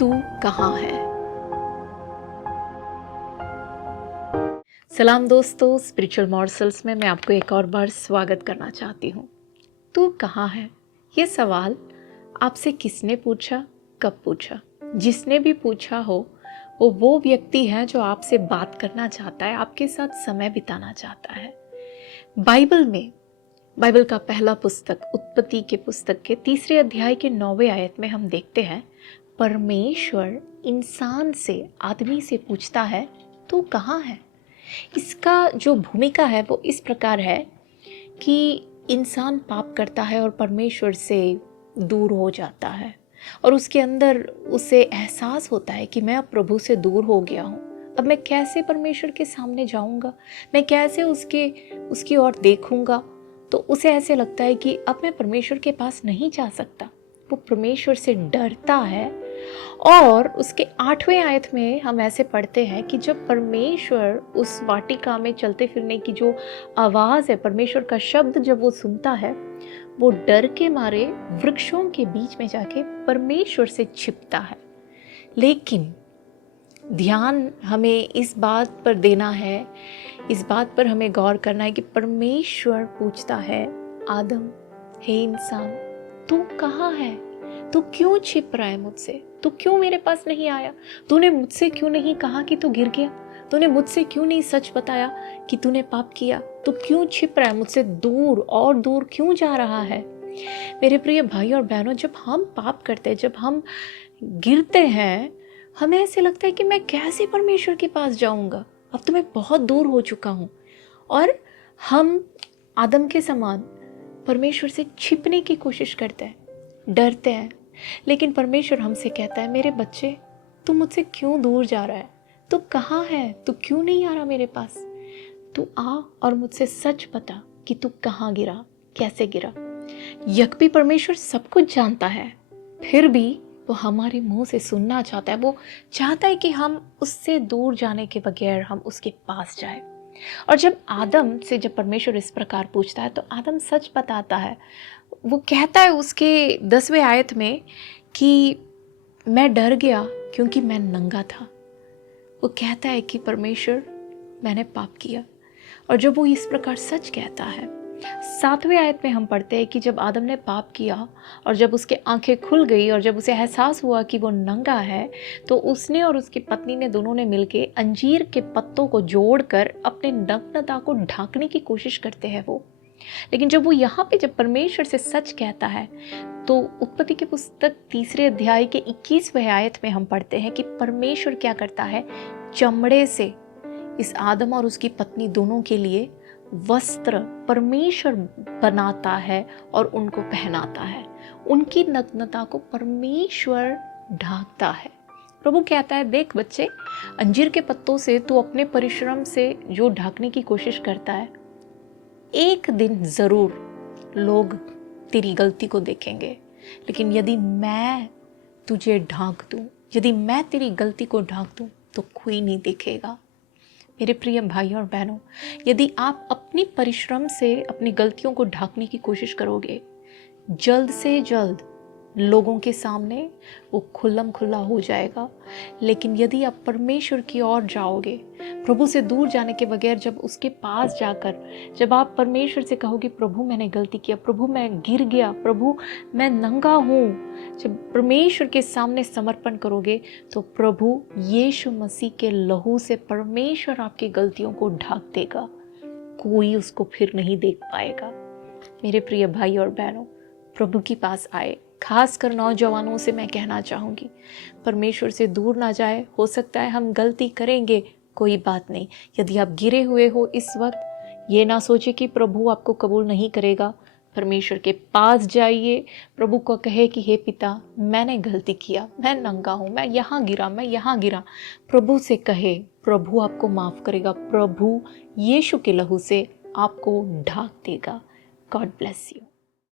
तू कहाँ है। सलाम दोस्तों, स्पिरिचुअल मॉर्सल्स में मैं आपको एक और बार स्वागत करना चाहती हूँ। तू कहाँ है, ये सवाल आपसे किसने पूछा, कब पूछा? जिसने भी पूछा हो वो व्यक्ति है जो आपसे बात करना चाहता है, आपके साथ समय बिताना चाहता है। बाइबल का पहला पुस्तक उत्पत्ति के पुस्तक के 3 अध्याय के 9वें आयत में हम देखते हैं, परमेश्वर इंसान से, आदमी से पूछता है, तू कहाँ है। इसका जो भूमिका है वो इस प्रकार है कि इंसान पाप करता है और परमेश्वर से दूर हो जाता है और उसके अंदर उसे एहसास होता है कि मैं अब प्रभु से दूर हो गया हूँ। अब मैं कैसे परमेश्वर के सामने जाऊँगा, मैं कैसे उसकी ओर देखूँगा। तो उसे ऐसे लगता है कि अब मैं परमेश्वर के पास नहीं जा सकता। वो परमेश्वर से डरता है। और उसके 8वें आयत में हम ऐसे पढ़ते हैं कि जब परमेश्वर उस वाटिका में चलते फिरने की जो आवाज़ है, परमेश्वर का शब्द जब वो सुनता है, वो डर के मारे वृक्षों के बीच में जाके परमेश्वर से छिपता है। लेकिन ध्यान हमें इस बात पर देना है, इस बात पर हमें गौर करना है कि परमेश्वर पूछता है, आदम, हे इंसान, तू कहाँ है? तू क्यों छिप रहा है मुझसे? तू क्यों मेरे पास नहीं आया? तूने मुझसे क्यों नहीं कहा कि तू गिर गया? तूने मुझसे क्यों नहीं सच बताया कि तूने पाप किया? तू क्यों छिप रहा है मुझसे, दूर और दूर क्यों जा रहा है? मेरे प्रिय भाई और बहनों, जब हम पाप करते हैं, जब हम गिरते हैं, हमें ऐसे लगता है कि मैं कैसे परमेश्वर के पास जाऊंगा, अब तो मैं बहुत दूर हो चुका हूँ। और हम आदम के समान परमेश्वर से छिपने की कोशिश करते हैं, डरते हैं। लेकिन परमेश्वर हमसे कहता है, मेरे बच्चे, तू मुझसे क्यों दूर जा रहा है? तू कहाँ है? तू क्यों नहीं आ रहा मेरे पास? तू आ और मुझसे सच बता कि तू कहाँ गिरा, कैसे गिरा। यद्यपि परमेश्वर सब कुछ जानता है, फिर भी वो हमारे मुंह से सुनना चाहता है। वो चाहता है कि हम उससे दूर जाने के बगैर हम उसके पास जाए। और जब आदम से जब परमेश्वर इस प्रकार पूछता है तो आदम सच बताता है। वो कहता है उसके 10वें आयत में कि मैं डर गया क्योंकि मैं नंगा था। वो कहता है कि परमेश्वर, मैंने पाप किया। और जब वो इस प्रकार सच कहता है, 7वें आयत में हम पढ़ते हैं कि जब आदम ने पाप किया और जब उसके आंखें खुल गई और जब उसे एहसास हुआ कि वो नंगा है, तो उसने और उसकी पत्नी ने दोनों ने मिलके अंजीर के पत्तों को जोड़कर अपने नग्नता को ढांकने की कोशिश करते हैं वो। लेकिन जब वो यहाँ पे जब परमेश्वर से सच कहता है, तो उत्पत्ति के पुस्तक 3 अध्याय के 21वें आयत में हम पढ़ते हैं कि परमेश्वर क्या करता है, चमड़े से इस आदम और उसकी पत्नी दोनों के लिए वस्त्र परमेश्वर बनाता है और उनको पहनाता है। उनकी नग्नता को परमेश्वर ढांकता है। प्रभु कहता है, देख बच्चे, अंजीर के पत्तों से तू अपने परिश्रम से जो ढांकने की कोशिश करता है, एक दिन जरूर लोग तेरी गलती को देखेंगे। लेकिन यदि मैं तुझे ढांक दूं, यदि मैं तेरी गलती को ढांक दूं, तो कोई नहीं देखेगा। मेरे प्रिय भाई और बहनों, यदि आप अपनी परिश्रम से अपनी गलतियों को ढांकने की कोशिश करोगे, जल्द से जल्द लोगों के सामने वो खुल्लम खुल्ला हो जाएगा। लेकिन यदि आप परमेश्वर की ओर जाओगे, प्रभु से दूर जाने के बगैर जब उसके पास जाकर जब आप परमेश्वर से कहोगे, प्रभु मैंने गलती किया, प्रभु मैं गिर गया, प्रभु मैं नंगा हूँ, जब परमेश्वर के सामने समर्पण करोगे, तो प्रभु यीशु मसीह के लहू से परमेश्वर आपकी गलतियों को ढांक देगा। कोई उसको फिर नहीं देख पाएगा। मेरे प्रिय भाई और बहनों, प्रभु के पास आए। खासकर नौजवानों से मैं कहना चाहूँगी, परमेश्वर से दूर ना जाए। हो सकता है हम गलती करेंगे, कोई बात नहीं। यदि आप गिरे हुए हो इस वक्त, ये ना सोचे कि प्रभु आपको कबूल नहीं करेगा। परमेश्वर के पास जाइए, प्रभु को कहे कि हे पिता, मैंने गलती किया, मैं नंगा हूँ, मैं यहाँ गिरा। प्रभु से कहे, प्रभु आपको माफ़ करेगा। प्रभु यीशु के लहू से आपको ढांक देगा। God bless you.